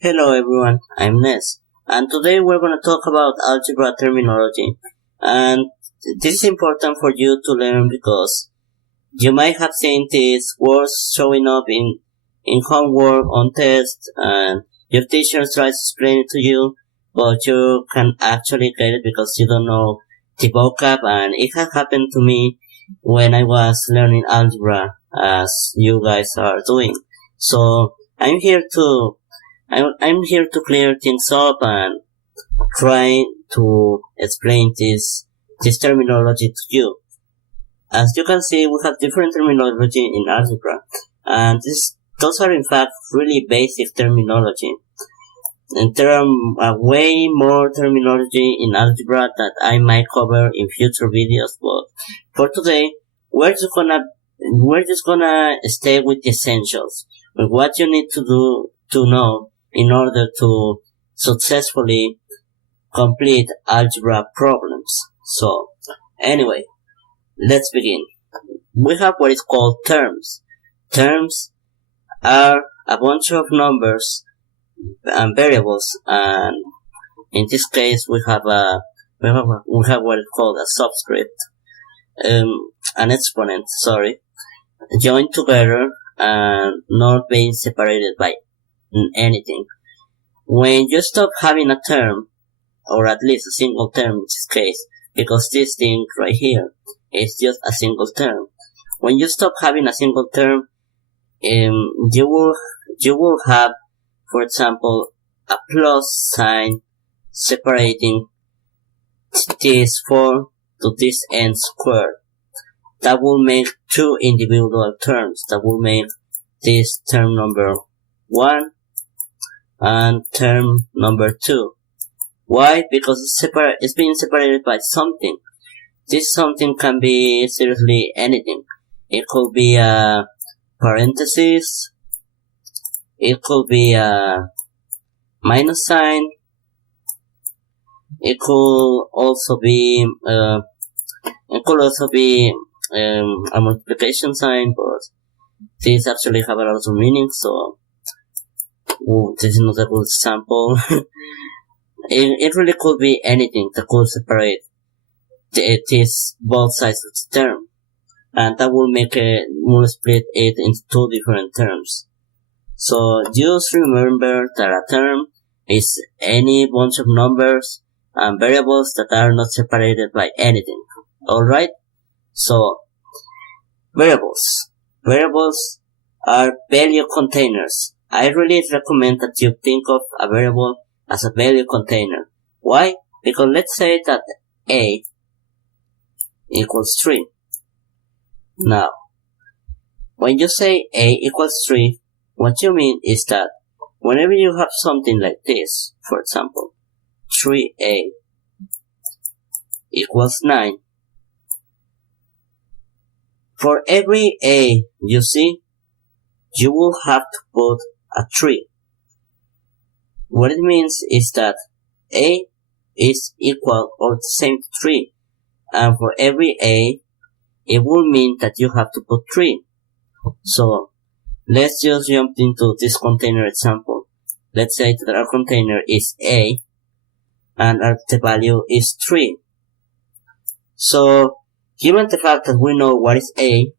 Hello everyone, I'm Nez, and today we're going to talk about algebra terminology. And this is important for you to learn because you might have seen these words showing up in homework, on tests, and your teacher tries to explain it to you, but you can actually get it because you don't know the vocab, and it had happened to me when I was learning algebra, as you guys are doing. So I'm here to I'm here to clear things up and try to explain this terminology to you. As you can see, we have different terminology in algebra, and those are in fact really basic terminology. And there are way more terminology in algebra that I might cover in future videos, but for today, we're just gonna stay with the essentials, with what you need to do to know in order to successfully complete algebra problems. So, anyway, let's begin. We have what is called terms. Terms are a bunch of numbers and variables, and in this case we have what is called a subscript, an exponent, joined together and not being separated by anything. When you stop having a term, or at least a single term in this case, because this thing right here is just a single term. When you stop having a single term, you will have, for example, a plus sign separating this 4 to this n squared. That will make two individual terms. That will make this term number 1 and term number 2. Why? Because it's being separated by something. This something can be seriously anything. It could be a parenthesis. It could be a minus sign. It could also be a multiplication sign, but these actually have a lot of meaning. So this is not a good example. It really could be anything that could separate both sides of the term, and that will split it into two different terms. So just remember that a term is any bunch of numbers and variables that are not separated by anything. Alright? So, variables. Variables are value containers. I really recommend that you think of a variable as a value container. Why? Because let's say that a equals 3. Now, when you say a equals 3, what you mean is that whenever you have something like this, for example, 3a equals 9, for every a you see, you will have to put a 3. What it means is that a is equal or the same to 3, and for every a, it will mean that you have to put 3. So, let's just jump into this container example. Let's say that our container is a, and the value is 3. So, given the fact that we know what is a,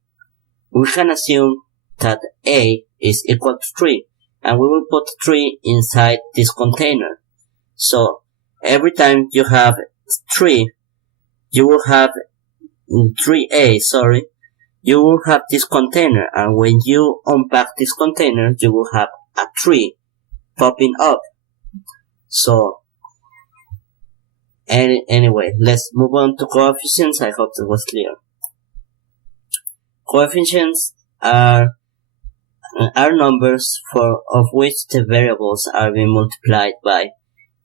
we can assume that a is equal to 3, and we will put 3 inside this container. So, every time you have 3, you will have 3a, you will have this container, and when you unpack this container, you will have a 3 popping up. So, anyway, let's move on to coefficients. I hope that was clear. Coefficients are numbers of which the variables are being multiplied by.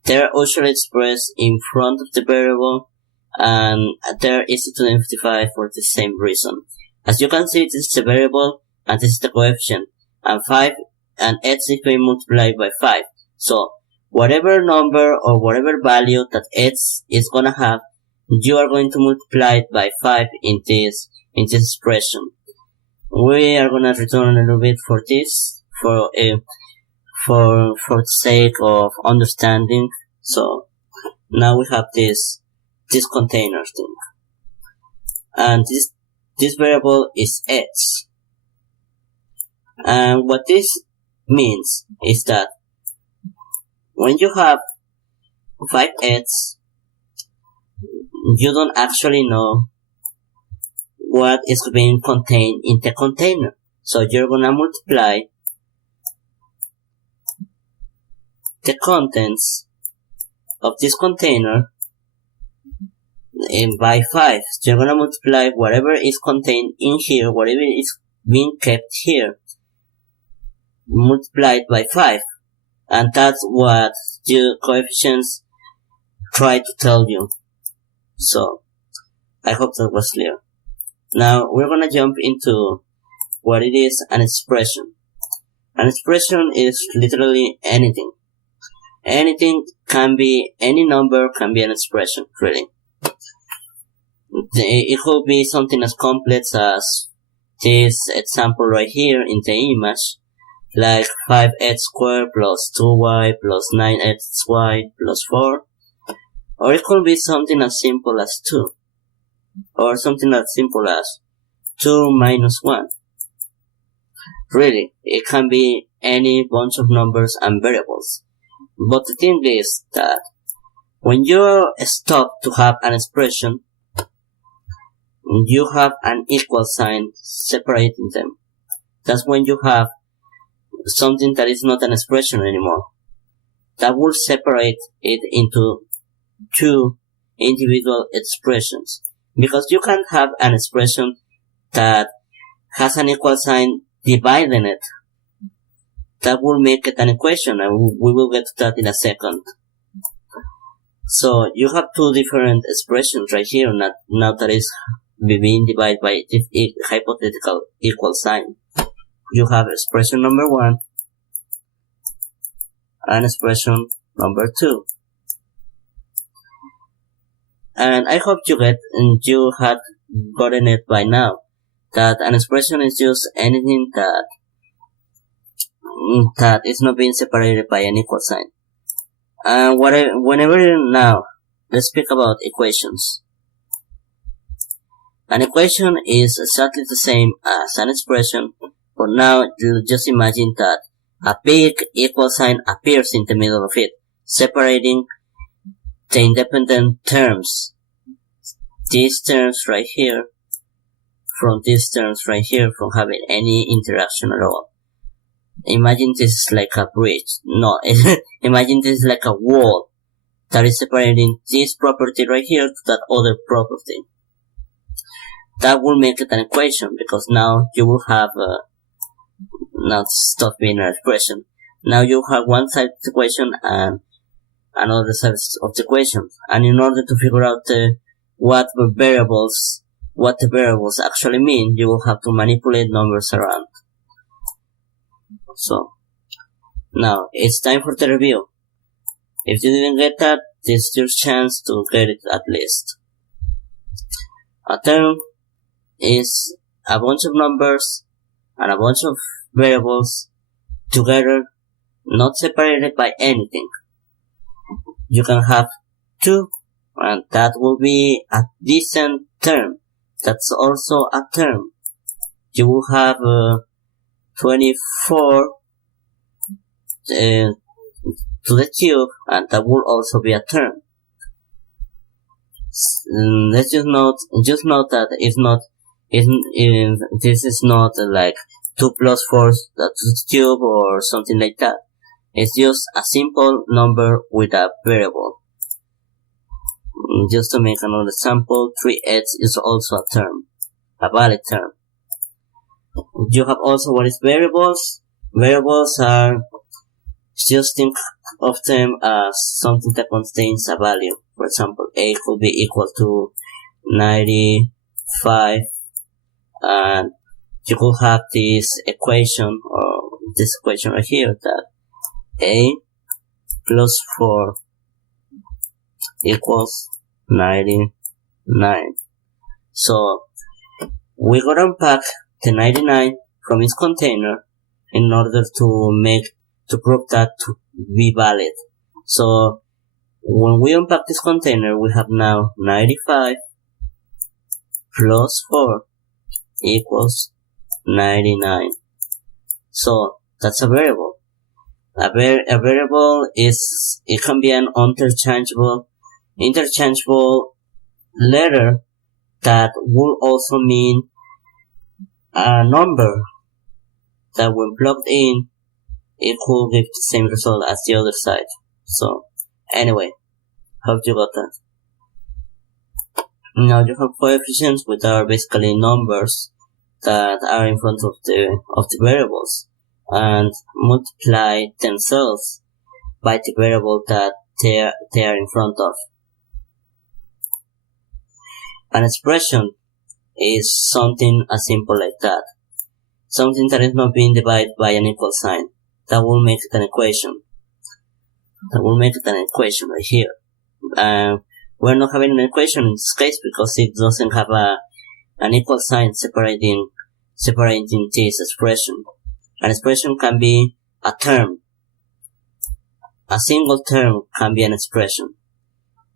They are usually expressed in front of the variable, and they're easy to identify for the same reason. As you can see, this is the variable, and this is the coefficient, and x is being multiplied by 5. So, whatever number or whatever value that x is gonna have, you are going to multiply it by 5 in this expression. We are gonna return a little bit for this, for the sake of understanding. So now we have this container thing, and this variable is x. And what this means is that when you have 5x, you don't actually know what is being contained in the container. So you're gonna multiply the contents of this container by 5. So you're gonna multiply whatever is contained in here, whatever is being kept here, multiplied by 5. And that's what the coefficients try to tell you. So I hope that was clear. Now we're gonna jump into what it is an expression. An expression is literally anything. Anything can be, any number can be an expression, really. It could be something as complex as this example right here in the image, like 5x squared plus 2y plus 9xy plus 4. Or it could be something as simple as 2. Or something as simple as 2 minus 1. Really, it can be any bunch of numbers and variables. But the thing is that when you stop to have an expression, you have an equal sign separating them. That's when you have something that is not an expression anymore. That will separate it into two individual expressions. Because you can't have an expression that has an equal sign dividing it. That will make it an equation, and we will get to that in a second. So you have two different expressions right here, now that is being divided by this hypothetical equal sign. You have expression number 1 and expression number 2. And I hope you had gotten it by now, that an expression is just anything that is not being separated by an equal sign. And now, let's speak about equations. An equation is exactly the same as an expression, but now you just imagine that a big equal sign appears in the middle of it, separating the independent terms. These terms right here from these terms right here from having any interaction at all. Imagine this is like a bridge. No, imagine this is like a wall that is separating this property right here to that other property. That will make it an equation, because now you will have not stop being an expression. Now you have one side of the equation and another side of the equation, and in order to figure out what the variables actually mean, you will have to manipulate numbers around. So now it's time for the review. If you didn't get that, this is your chance to get it at least. A term is a bunch of numbers and a bunch of variables together, not separated by anything. You can have two, and that will be a decent term. That's also a term. You will have 24 to the cube, and that will also be a term. Let's just note that this is not like 2 plus 4 to the cube or something like that. It's just a simple number with a variable. Just to make another example, 3x is also a term, a valid term. You have also what is variables. Variables are, just think of them as something that contains a value. For example, a could be equal to 95, and you could have this equation, or this equation right here, that a plus 4 equals 99. So we gotta unpack the 99 from its container in order to make to prove that to be valid. So when we unpack this container, we have now 95 plus 4 equals 99. So that's a variable. A variable it can be an interchangeable letter that will also mean a number that when plugged in, it will give the same result as the other side. So anyway, hope you got that. Now you have coefficients, which are basically numbers that are in front of the variables and multiply themselves by the variable that they are in front of. An expression is something as simple like that. Something that is not being divided by an equal sign. That will make it an equation. Right here. We're not having an equation in this case because it doesn't have an equal sign separating this expression. An expression can be a term. A single term can be an expression.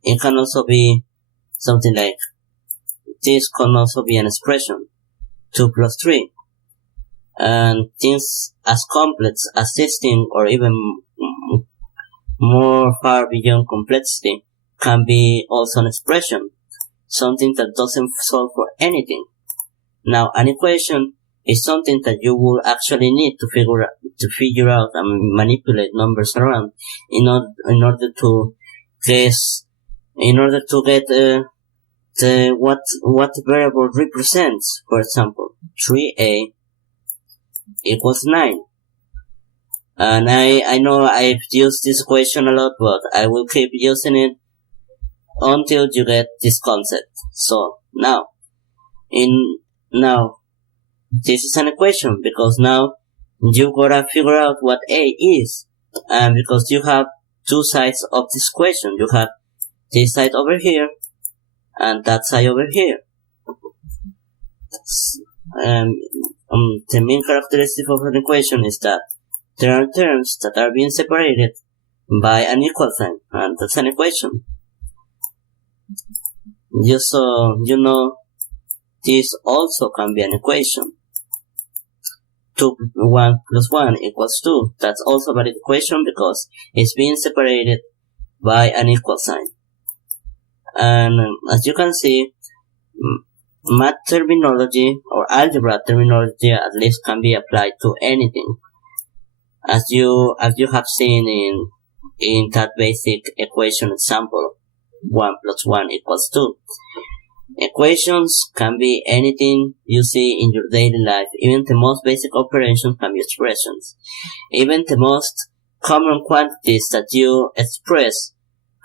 It can also be something like this can also be an expression. 2 plus 3. And things as complex as 16 or even more far beyond complexity can be also an expression. Something that doesn't solve for anything. Now, an equation is something that you will actually need to figure out and manipulate numbers around in order to get what variable represents. For example, 3a equals 9. And I know I've used this equation a lot, but I will keep using it until you get this concept. So now this is an equation because now you gotta figure out what a is, and because you have two sides of this equation, you have this side over here and that side over here. The main characteristic of an equation is that there are terms that are being separated by an equal sign, and that's an equation. Just so you know, this also can be an equation. 1 plus 1 equals 2. That's also a valid equation because it's being separated by an equal sign. And as you can see, math terminology or algebra terminology at least can be applied to anything. As you have seen in that basic equation example, 1 plus 1 equals 2. Equations can be anything you see in your daily life. Even the most basic operations can be expressions. Even the most common quantities that you express.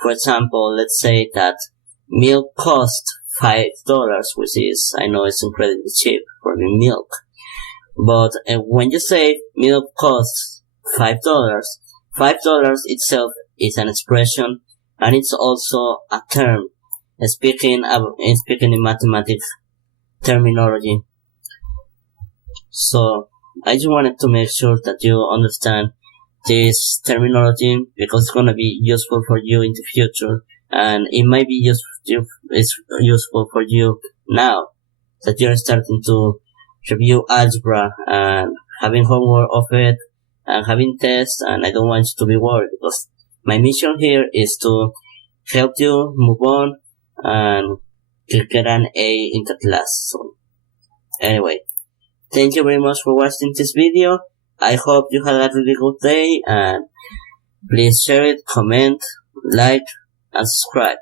For example, let's say that milk costs $5, which is, I know it's incredibly cheap for milk. But when you say milk costs $5, $5 itself is an expression, and it's also a term. Speaking in mathematics terminology. So I just wanted to make sure that you understand this terminology because it's gonna be useful for you in the future, and it might be useful for you now that you're starting to review algebra and having homework of it and having tests. And I don't want you to be worried because my mission here is to help you move on and get an A in the class. So anyway, thank you very much for watching this video. I hope you had a really good day, and please share it, comment, like, and subscribe.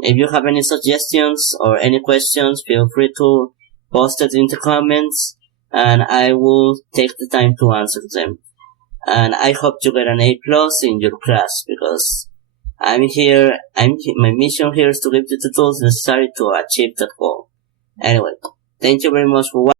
If you have any suggestions or any questions, feel free to post it in the comments and I will take the time to answer them. And I hope you get an A+ in your class because my mission here is to give you the tools necessary to achieve that goal. Anyway, thank you very much for watching.